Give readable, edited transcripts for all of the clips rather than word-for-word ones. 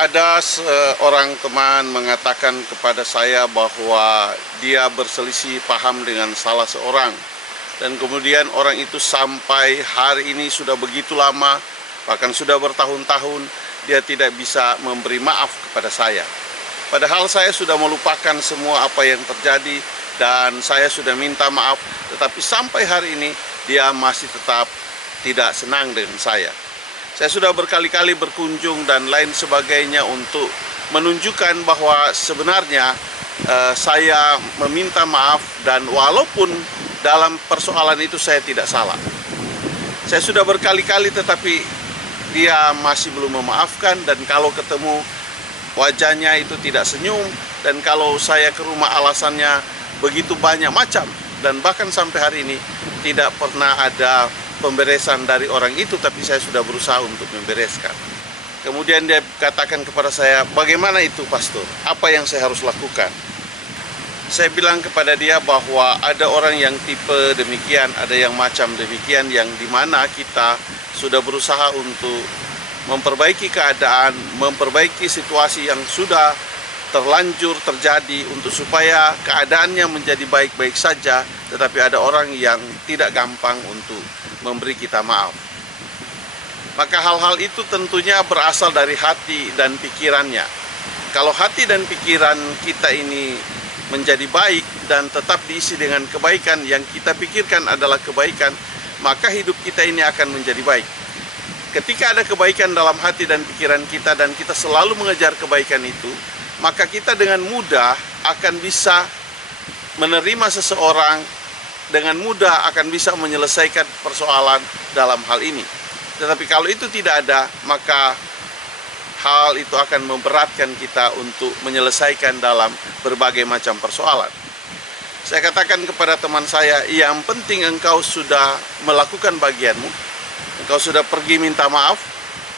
Ada seorang teman mengatakan kepada saya bahwa dia berselisih paham dengan salah seorang. Dan kemudian orang itu sampai hari ini sudah begitu lama, bahkan sudah bertahun-tahun, dia tidak bisa memberi maaf kepada saya. Padahal saya sudah melupakan semua apa yang terjadi dan saya sudah minta maaf. Tetapi sampai hari ini dia masih tetap tidak senang dengan saya. Saya sudah berkali-kali berkunjung dan lain sebagainya untuk menunjukkan bahwa sebenarnya saya meminta maaf, dan walaupun dalam persoalan itu saya tidak salah. Saya sudah berkali-kali tetapi dia masih belum memaafkan, dan kalau ketemu wajahnya itu tidak senyum, dan kalau saya ke rumah alasannya begitu banyak macam, dan bahkan sampai hari ini tidak pernah ada pemberesan dari orang itu, tapi saya sudah berusaha untuk membereskan. Kemudian dia katakan kepada saya, bagaimana itu pastor? Apa yang saya harus lakukan? Saya bilang kepada dia bahwa ada orang yang tipe demikian, ada yang macam demikian, yang dimana kita sudah berusaha untuk memperbaiki keadaan, memperbaiki situasi yang sudah terlanjur terjadi untuk supaya keadaannya menjadi baik-baik saja, tetapi ada orang yang tidak gampang untuk memberi kita maaf. Maka hal-hal itu tentunya berasal dari hati dan pikirannya. Kalau hati dan pikiran kita ini menjadi baik dan tetap diisi dengan kebaikan, yang kita pikirkan adalah kebaikan, maka hidup kita ini akan menjadi baik. Ketika ada kebaikan dalam hati dan pikiran kita, dan kita selalu mengejar kebaikan itu, maka kita dengan mudah akan bisa menerima seseorang, dengan mudah akan bisa menyelesaikan persoalan dalam hal ini. Tetapi kalau itu tidak ada, maka hal itu akan memberatkan kita untuk menyelesaikan dalam berbagai macam persoalan. Saya katakan kepada teman saya, yang penting engkau sudah melakukan bagianmu, engkau sudah pergi minta maaf.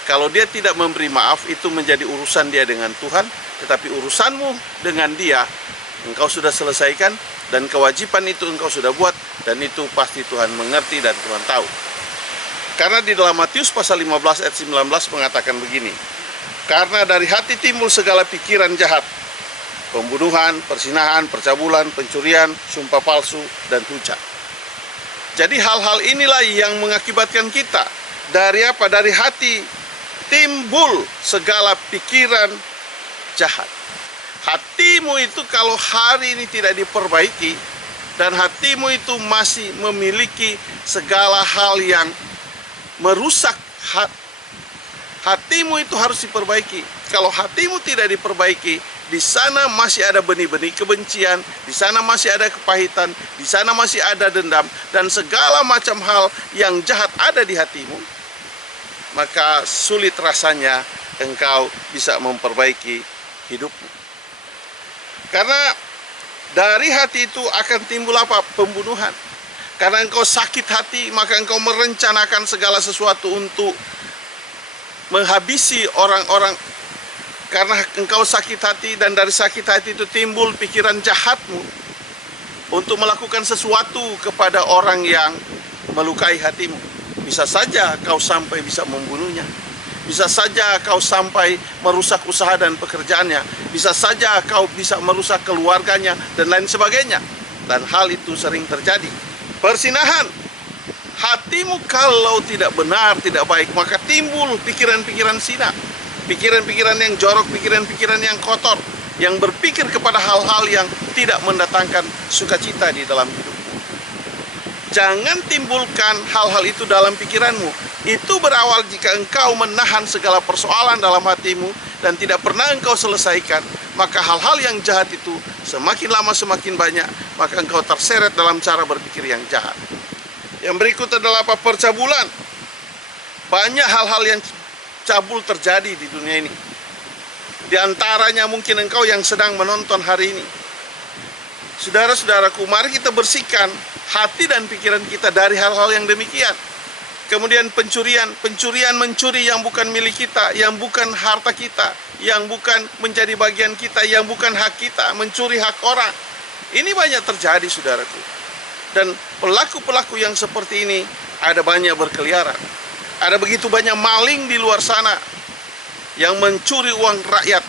Kalau dia tidak memberi maaf, itu menjadi urusan dia dengan Tuhan, tetapi urusanmu dengan dia, engkau sudah selesaikan, dan kewajiban itu engkau sudah buat, dan itu pasti Tuhan mengerti dan Tuhan tahu. Karena di dalam Matius pasal 15 ayat 19 mengatakan begini, karena dari hati timbul segala pikiran jahat, pembunuhan, perzinahan, percabulan, pencurian, sumpah palsu, dan hujat. Jadi hal-hal inilah yang mengakibatkan kita. Dari apa? Dari hati timbul segala pikiran jahat. Hatimu itu kalau hari ini tidak diperbaiki, dan hatimu itu masih memiliki segala hal yang merusak hatimu, itu harus diperbaiki. Kalau hatimu tidak diperbaiki, di sana masih ada benih-benih kebencian, di sana masih ada kepahitan, di sana masih ada dendam, dan segala macam hal yang jahat ada di hatimu, maka sulit rasanya engkau bisa memperbaiki hidupmu. Karena dari hati itu akan timbul apa? Pembunuhan. Karena engkau sakit hati, maka engkau merencanakan segala sesuatu untuk menghabisi orang-orang. Karena engkau sakit hati, dan dari sakit hati itu timbul pikiran jahatmu untuk melakukan sesuatu kepada orang yang melukai hatimu. Bisa saja kau sampai bisa membunuhnya. Bisa saja kau sampai merusak usaha dan pekerjaannya. Bisa saja kau bisa merusak keluarganya dan lain sebagainya. Dan hal itu sering terjadi. Perzinahan. Hatimu kalau tidak benar, tidak baik, maka timbul pikiran-pikiran zina. Pikiran-pikiran yang jorok, pikiran-pikiran yang kotor, yang berpikir kepada hal-hal yang tidak mendatangkan sukacita di dalam hidupmu. Jangan timbulkan hal-hal itu dalam pikiranmu. Itu berawal jika engkau menahan segala persoalan dalam hatimu dan tidak pernah engkau selesaikan, maka hal-hal yang jahat itu semakin lama semakin banyak, maka engkau terseret dalam cara berpikir yang jahat. Yang berikut adalah apa? Percabulan. Banyak hal-hal yang cabul terjadi di dunia ini. Di antaranya mungkin engkau yang sedang menonton hari ini. Saudara-saudaraku, mari kita bersihkan hati dan pikiran kita dari hal-hal yang demikian. Kemudian pencurian, mencuri yang bukan milik kita, yang bukan harta kita, yang bukan menjadi bagian kita, yang bukan hak kita, mencuri hak orang. Ini banyak terjadi, saudaraku. Dan pelaku-pelaku yang seperti ini ada banyak berkeliaran. Ada begitu banyak maling di luar sana. yang mencuri uang rakyat,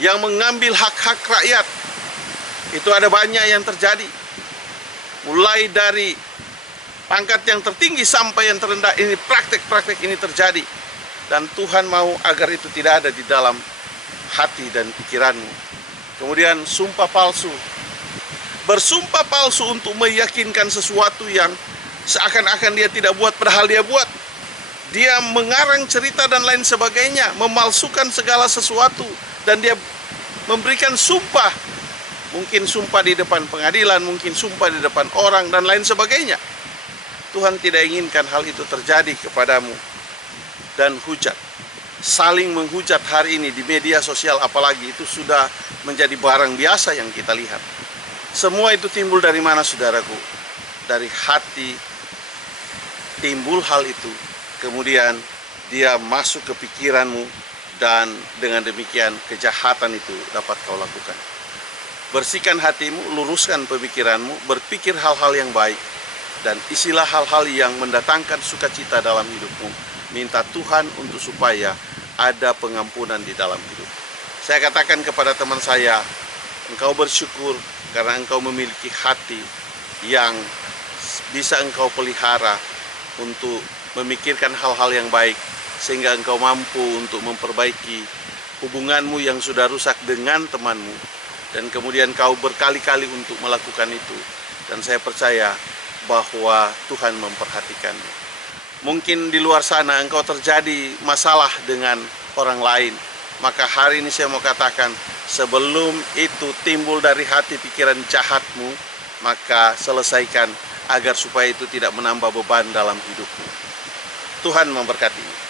yang mengambil hak-hak rakyat. Itu ada banyak yang terjadi. Mulai dari pangkat yang tertinggi sampai yang terendah, ini praktek-praktek ini terjadi. Dan Tuhan mau agar itu tidak ada di dalam hati dan pikiranmu. Kemudian sumpah palsu. Bersumpah palsu untuk meyakinkan sesuatu yang seakan-akan dia tidak buat, padahal dia buat. Dia mengarang cerita dan lain sebagainya, memalsukan segala sesuatu, dan dia memberikan sumpah. Mungkin sumpah di depan pengadilan, mungkin sumpah di depan orang, dan lain sebagainya. Tuhan tidak inginkan hal itu terjadi kepadamu. Dan hujat, saling menghujat hari ini di media sosial apalagi, itu sudah menjadi barang biasa yang kita lihat. Semua itu timbul dari mana, saudaraku? Dari hati timbul hal itu. Kemudian dia masuk ke pikiranmu, dan dengan demikian kejahatan itu dapat kau lakukan. Bersihkan hatimu, luruskan pemikiranmu, berpikir hal-hal yang baik, dan isilah hal-hal yang mendatangkan sukacita dalam hidupmu. Minta Tuhan untuk supaya ada pengampunan di dalam hidup. Saya katakan kepada teman saya, engkau bersyukur karena engkau memiliki hati yang bisa engkau pelihara untuk memikirkan hal-hal yang baik, sehingga engkau mampu untuk memperbaiki hubunganmu yang sudah rusak dengan temanmu, dan kemudian kau berkali-kali untuk melakukan itu. Dan saya percaya bahwa Tuhan memperhatikanmu. Mungkin di luar sana engkau terjadi masalah dengan orang lain, maka hari ini saya mau katakan, sebelum itu timbul dari hati pikiran jahatmu, maka selesaikan agar supaya itu tidak menambah beban dalam hidupmu. Tuhan memberkati.